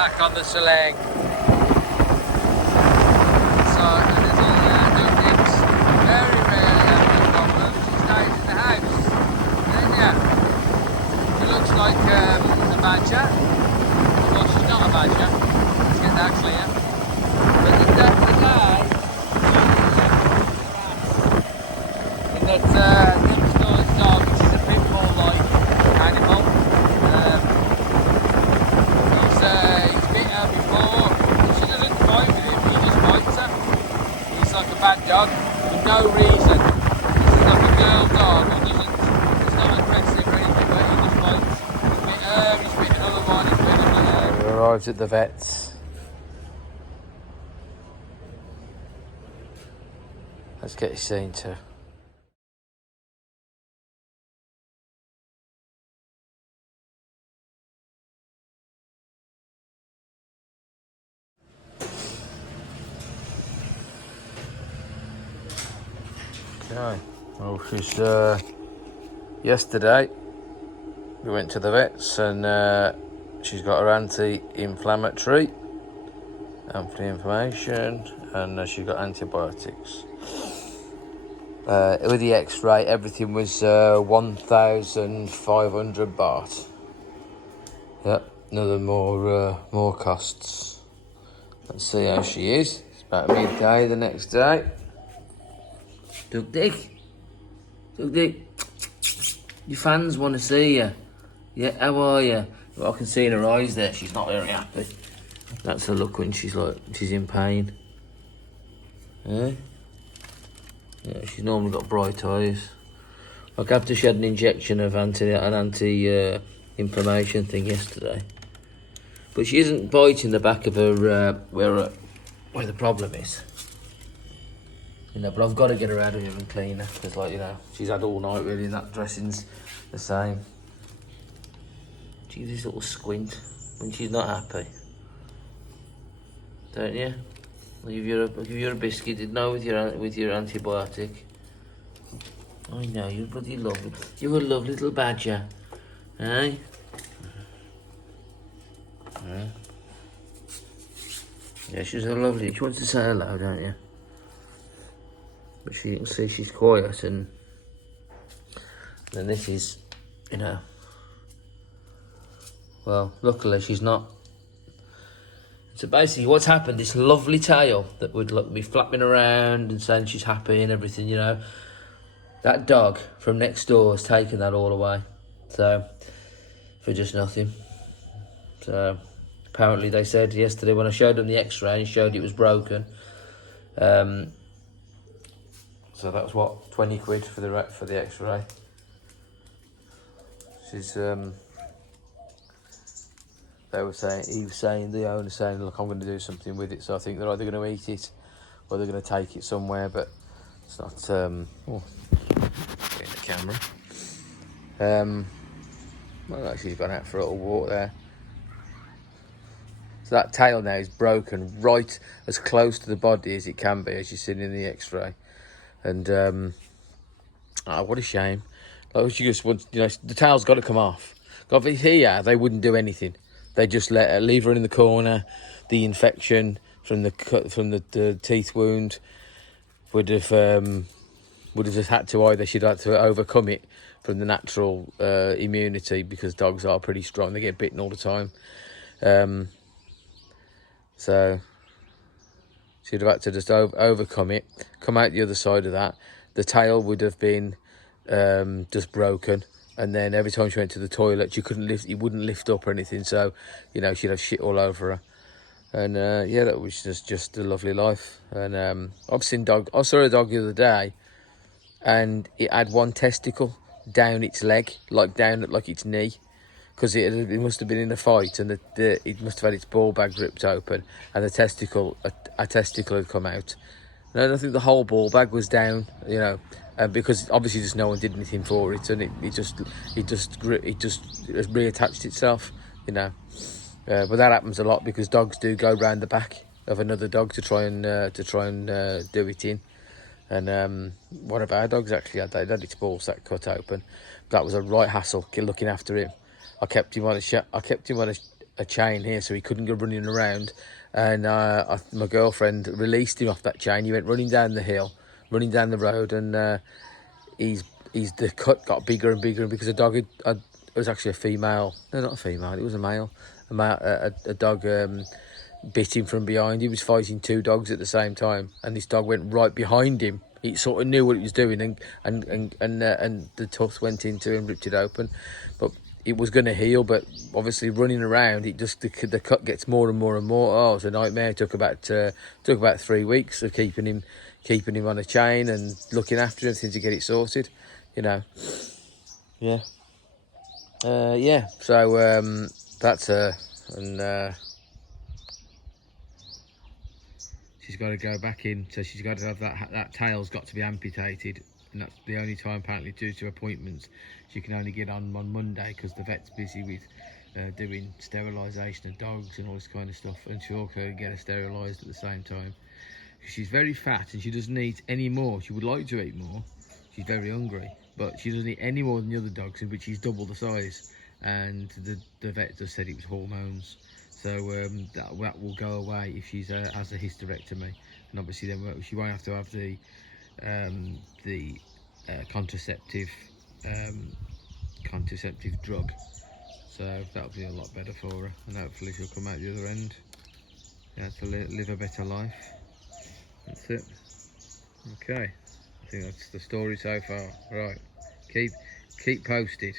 back on the sling. So the little DukDik's very rarely having a problem. She stays in the house. Then yeah, she looks like a badger. Well, she's not a badger. Let's get that clear. But the day, in that next door's dog, which is a pit bull-like animal. He's bit her before. She doesn't fight with him, he just bites her. He's like a bad dog for no reason. He's like a girl dog who doesn't, he's not aggressive or anything, but he just bites. He's bit her, he's bit another one, he's bit another. We arrived at the vet's. Let's get you seen too. Okay, well she's, yesterday we went to the vet's and she's got her anti-inflammatory, anti-inflammation, and she's got antibiotics. With the x-ray everything was 1,500 baht. Yep, another more costs. Let's see how she is. It's about midday the next day. DukDik, DukDik, your fans want to see you. Yeah, how are you? Well, I can see in her eyes there, she's not very happy. That's the look when she's in pain. Yeah, she's normally got bright eyes. Like after she had an injection of anti-inflammation thing yesterday. But she isn't biting the back of her, where the problem is. You know, but I've got to get her out of here and clean her because, like, you know, she's had all night really, and that dressing's the same. She gives this little squint when she's not happy, don't you? I'll give you a biscuit, didn't I, with your antibiotic. I know, you're bloody lovely. You're a lovely little badger, eh? Yeah, she's a lovely. She wants to say hello, don't you? But she can see she's quiet, and then this is, you know, well, luckily she's not. So basically what's happened, this lovely tail that would be flapping around and saying she's happy and everything, you know, that dog from next door has taken that all away, so, for just nothing. So apparently they said yesterday when I showed them the x-ray and showed it was broken, so that was what, 20 quid for the x-ray. She's they were saying, the owner saying, look, I'm going to do something with it. So I think they're either going to eat it or they're going to take it somewhere. But it's not. Oh, getting the camera. Well, actually, he's gone out for a little walk there. So that tail now is broken, right as close to the body as it can be, as you've seen in the X-ray. And what a shame. Like, she just wants, you know, the tail's got to come off. God, if here they wouldn't do anything. They just leave her in the corner. The infection from the teeth wound would have just had to either she'd had to overcome it from the natural immunity, because dogs are pretty strong. They get bitten all the time. So she'd have had to just overcome it, come out the other side of that. The tail would have been just broken. And then every time she went to the toilet, she couldn't lift. It wouldn't lift up or anything. So, you know, she'd have shit all over her. And yeah, that was just a lovely life. And I saw a dog the other day, and it had one testicle down its leg, like down at its knee, because it must have been in a fight, and it must have had its ball bag ripped open, and a testicle had come out. And I think the whole ball bag was down, you know. Because obviously just no one did anything for it, and it just reattached itself, you know. But that happens a lot because dogs do go round the back of another dog to try and do it in. And one of our dogs actually had its ball sack cut open. That was a right hassle looking after him. I kept him on a chain here, so he couldn't go running around. And my girlfriend released him off that chain. He went running down the hill, running down the road, and the cut got bigger and bigger. And because the dog it was actually a female, no, not a female, it was a male. A dog bit him from behind. He was fighting two dogs at the same time, and this dog went right behind him. It sort of knew what it was doing, and the tufts went into and ripped it open. But it was going to heal, but obviously running around, it just the cut gets more and more and more. Oh, it was a nightmare. It took about 3 weeks of keeping him on a chain and looking after him to get it sorted. You know, yeah, yeah. So that's her, and she's got to go back in. So she's got to have that tail's got to be amputated, and that's the only time apparently due to appointments she can only get on Monday, because the vet's busy with doing sterilisation of dogs and all this kind of stuff, and she'll also get her sterilised at the same time. She's very fat and she doesn't eat any more. She would like to eat more. She's very hungry, but she doesn't eat any more than the other dogs, in which she's double the size. And the vet just said it was hormones. So that will go away if she's has a hysterectomy, and obviously then she won't have to have the contraceptive drug. So that'll be a lot better for her, and hopefully she'll come out the other end. Yeah, to live a better life. That's it. Okay, I think that's the story so far. Right, keep posted.